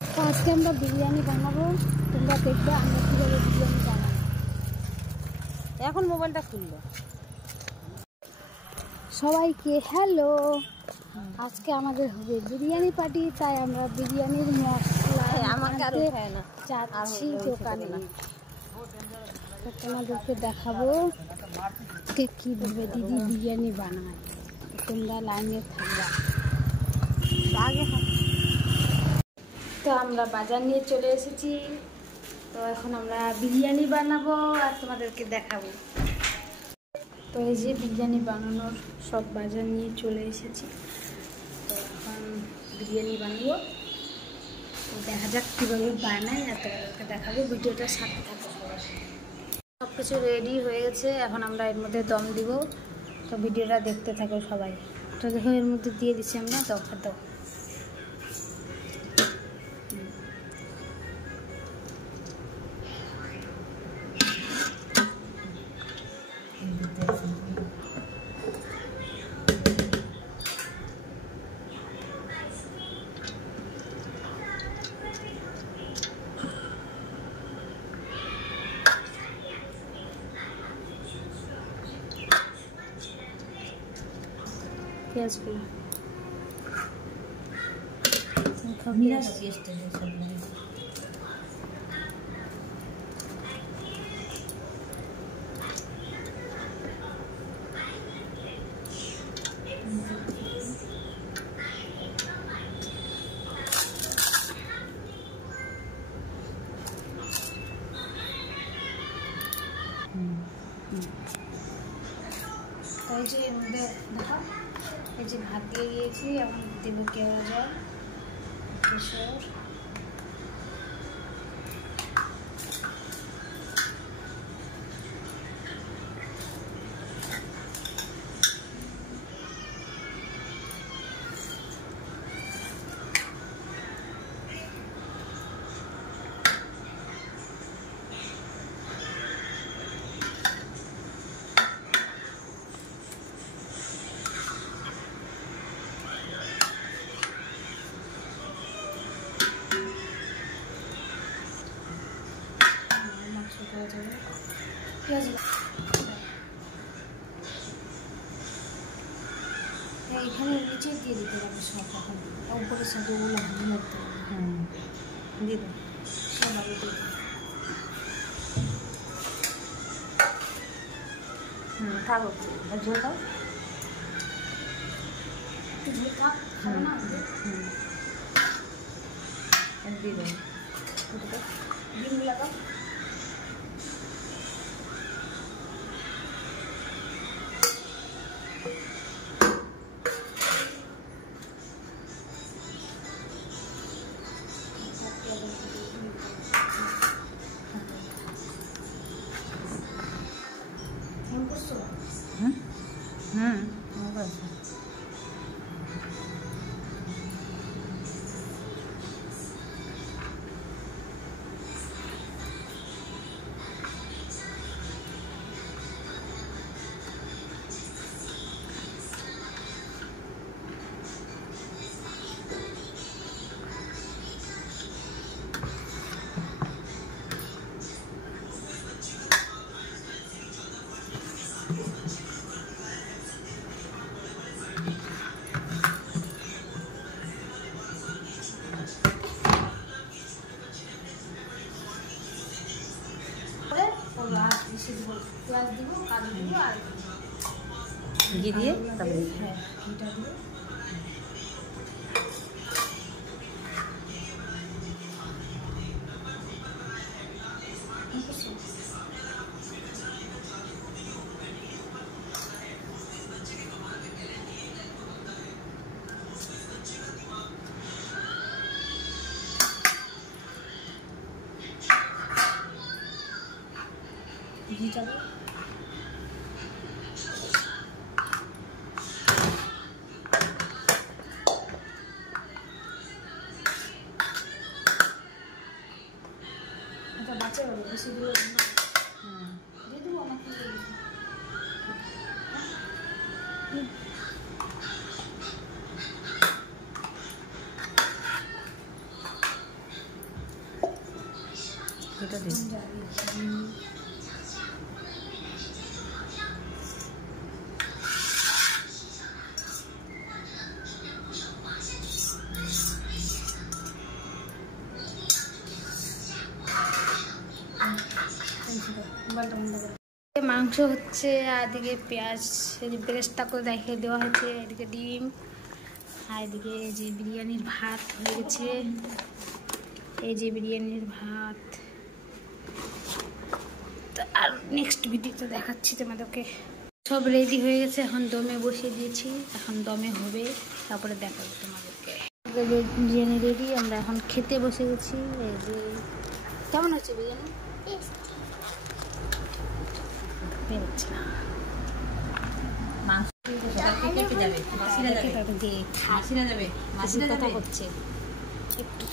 তো আজকে আমরা বিরিয়ানি বানাবো, তোমরা দেখবে আমরা কীভাবে বিরিয়ানি বানাবো। এখন মোবাইলটা খুললো। সবাইকে হ্যালো, আজকে আমাদের হবে বিরিয়ানি পার্টি, তাই আমরা বিরিয়ানির মশলা আনতে যাচ্ছি দোকানে। তো তোমাদেরকে দেখাবো কীভাবে দিদি বিরিয়ানি বানায়, তোমরা লাইনে থাকবা। তো আমরা বাজার নিয়ে চলে এসেছি, তো এখন আমরা বিরিয়ানি বানাবো আর তোমাদেরকে দেখাবো। তো এই যে বিরিয়ানি বানানোর সব বাজার নিয়ে চলে এসেছি, তো এখন বিরিয়ানি বানাবো। দেখা যাক কীভাবে বানাই আর তোমাদেরকে দেখাবো, ভিডিওটার সাথে থাকবো। সব কিছু রেডি হয়ে গেছে, এখন আমরা এর মধ্যে দম দিব। তো ভিডিওটা দেখতে থাকো সবাই। তো দেখো এর মধ্যে দিয়ে দিচ্ছি আমরা দাও। পেঁয়াজগুলো তাই যে এর মধ্যে দেখো এই যে ভাত দিয়ে দিয়েছি, এখন দেব কেওড়া জল, কেশর, পেঁয়াজ। এইখানে নিচে দিয়ে দিতে হবে সব, এখন উপরে সাথে ওগুলো মরতে হবে। দিয়ে দেবো সব আগে দিয়ে দেবো। থাকো ঝোল দাও, ঝোল থাক, খাবো না দিয়ে দেবো। ডিমগুলো দাও। পেঁয়াজ দিব, কাজু দিব আর ঘি দিয়ে তারপরে হ্যাঁ ঘিটা দিব। ঘিটা দাও। এটা বাচ্চা হবে বেশি দিয়ে দেবো আমাকে। এটা দিন। মাংস হচ্ছে, আর এদিকে পেঁয়াজ পেস্টটা করে রেখে দেওয়া হয়েছে, এদিকে ডিম, আর এদিকে এই যে বিরিয়ানির ভাত হয়ে গেছে। এই যে বিরিয়ানির ভাত। তো আর নেক্সট ভিডিওতে দেখাচ্ছি তোমাদেরকে। সব রেডি হয়ে গেছে, এখন দমে বসিয়ে দিয়েছি, এখন দমে হবে, তারপরে দেখাবো তোমাদেরকে। বিরিয়ানি রেডি, আমরা এখন খেতে বসে গেছি। এই যে কেমন হচ্ছে বিরিয়ানি? বেরোচ্ছে না, কথা করছে একটু।